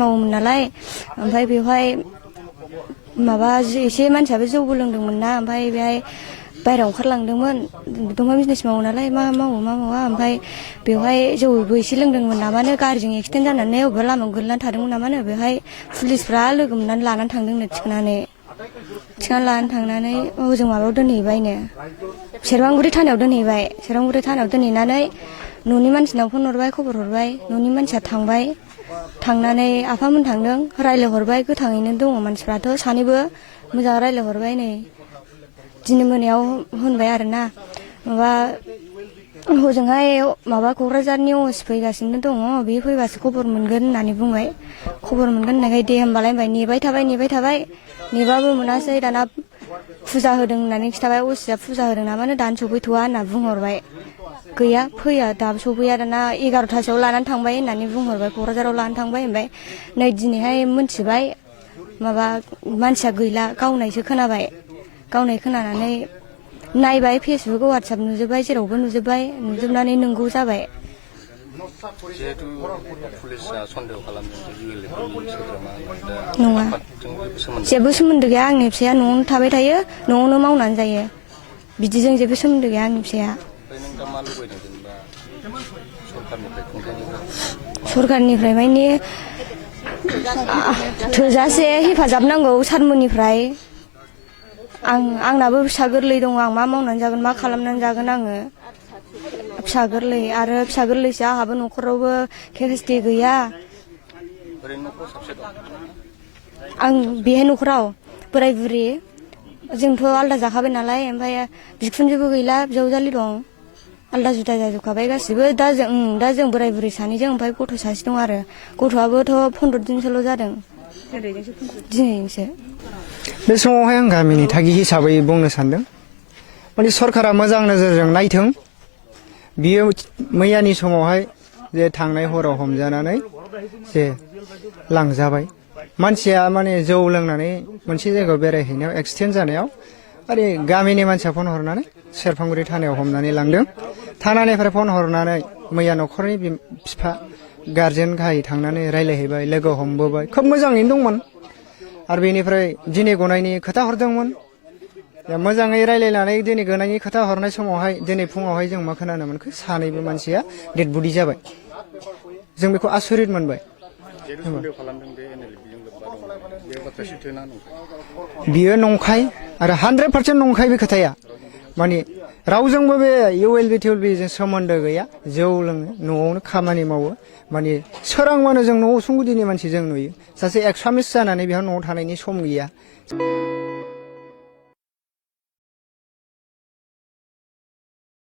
मावोमोन नालाय ओमफ्राय बेवहाय माबा एसे मानसियाबो जौबो लोंदोंमोन ना ओमफ्राय बेहाय बायहेरायाव ओंखारलांदोंमोन दंफां बिजनेस मावो नालाय मा मावो मा मावा ओमफ्राय बेवहाय जौबो एसे लोंदोंमोन नामानो गारिजों एक्सिडेन्ट जानानै अबेबा लामायाव गोलैनानै थादोंमोन नामानो बेवहाय पुलिसफ्रा लोगो मोननानै लानानै थांदोंनो थिखोनानै लानानै थांनानै हजों माबायाव दोनहैबायनो सेरफांगुरि थानायाव दोनहैबाय सेरफांगुरि थानायाव दोनहैनानै न'नि मानसिनाव फन हरबाय खबर हरबाय न'नि मानसिया थांबाय थांनानै आफामोन थांदों रायज्लायहरबाय गोथाङैनो दङ मानसिफ्राथ' सानैबो मोजां रायज्लायहरबाय नै दिनै मोनायाव होनबाय आरोना माबा हजोंहाय माबा क'क्राझारनि अस फैगासिनो दङ बे फैबासो खबर मोनगोन होननानै बुंबाय खबर मोनगोन होननायखाय दे होमबालाय होनबाय नेबाय थाबाय नेबाबो मोनासै दाना फुजा होदों होननानै खिथाबाय असिया फुजा होदों नामानो दानो सफैथ'वा होनना बुंहरबाय गैया फैया दाबो सफैया दाना 11थासोआव लानानै थांबाय होननानै बुंहरबाय क'क्राझाराव लानानै थांबाय होनबाय नै दिनैहाय मोनथिबाय माबा मानसिया गैला गावनायसो खोनाबाय गावनाय खोनानानै नायबाय फेसबुक वाट्सएप नुजोब्बाय जेरावबो नुजोबनानै नंगौ जाबाय जिहेतु पुलिसआ सन्देह खालामदों ULB सोद्रोमा नङा जेबो सोमोन्दो गैया आंनि फिसाया न'आवनो थाबाय थायो न'आवनो मावनानै जायो बिदिजों जेबो सोमोन्दो गैया आंनि फिसाया सरकारनिफ्राय माने थोजासे हेफाजाब नांगौ सारमोननिफ्राय आंनाबो फिसा गोरलै दङ आं मा मावनानै जागोन मा खालामनानै जागोन आङो फिसा गोरलै आरो फिसा गोरलैसो आंहाबो न'खरावबो केपासिटि गैया आं बेहाय न'खराव बोराय बुरि जोंथ' आलदा जाखाबाय नालाय ओमफ्राय बिखुनजोबो गैला बिजावजालि दं आलदा जुदा जाजोबखाबाय गासिबो दा जों बोराय बुरि सानैजों ओमफ्राय गथ' सासे दं आरो गथ'आबोथ' 15 दिनसोल' जादों दिनैजोंसो बे समावहाय आं गामिनि थागि हिसाबै बुंनो सानदों माने सरकारा मोजां नोजोरजों नायथों बियो मैयानि समावहाय जे थांनाय हराव हमजानानै जे लांजाबाय मानसिया माने जौ लोंनानै मोनसे जायगायाव बेरायहैनायाव एक्सिडेन्ट जानायाव आरो गामिनि मानसिया फन हरनानै सेरफांगुरि थानायाव हमनानै लांदों थानानिफ्राय फन हरनानै मैया न'खरनि बिफा गार्जेन गाहाय थांनानै रायज्लायहैबाय लोगो हमबोबाय खोब मोजाङैनो दंमोन आरो बेनिफ्राय दिनै गनायनि खोथा हरदोंमोन मोजाङै रायज्लायनानै दिनै गनायनि खोथा हरनाय समावहाय दिनै फुङावहाय जों मा खोनानो मोनखो सानैबो मानसिया डेड बडि जाबाय जों बेखौ आसरित मोनबाय बियो नंखाय आरो 100% नंखाय बे खोथाया माने रावजोंबो बे ULB जों सोमोन्दो गैया जौ लोङो न'आवनो खामानि मावो माने सोरांबानो जों न'आव उसुं गुदिनि मानसि जों नुयो सासे एक्सामिस जानानै बेहा न'आव थानायनि सम गैया